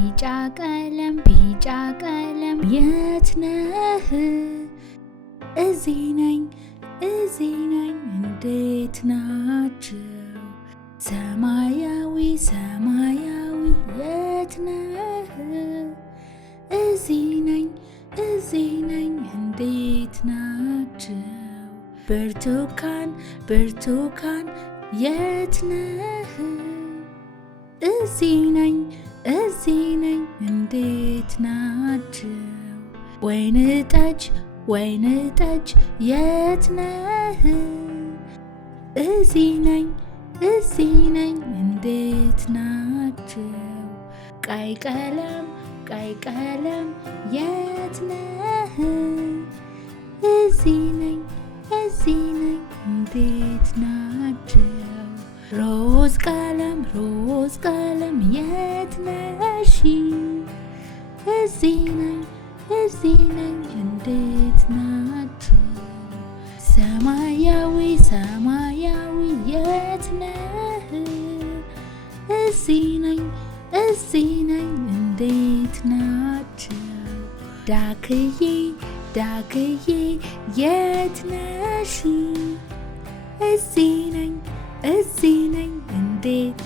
ቢጫ ቀለም የት ነህ? እዚህ ነኝ እንዴት ናችሁ? ሰማያዊ የት ነህ? እዚህ ነኝ እንዴት ናችሁ? ብርቱካን የት ነህ? እዚህ ነኝ እንዴት ናችሁ? ወይን ጠጅ የት ነህ? እዚህ ነኝ እንዴት ናችሁ? ቀይ ቀለም የት ነህ? እዚህ ነኝ እንዴት ናችሁ? ሮዝ ቀለም የት ነሽ? እዚህ ነኝ እንዴት ናችሁ? ሰማያዊ የት ነህ? እዚህ ነኝ እንዴት ናችሁ? ዳክዬ የት ነሽ? እዚህ ነኝ እንዴት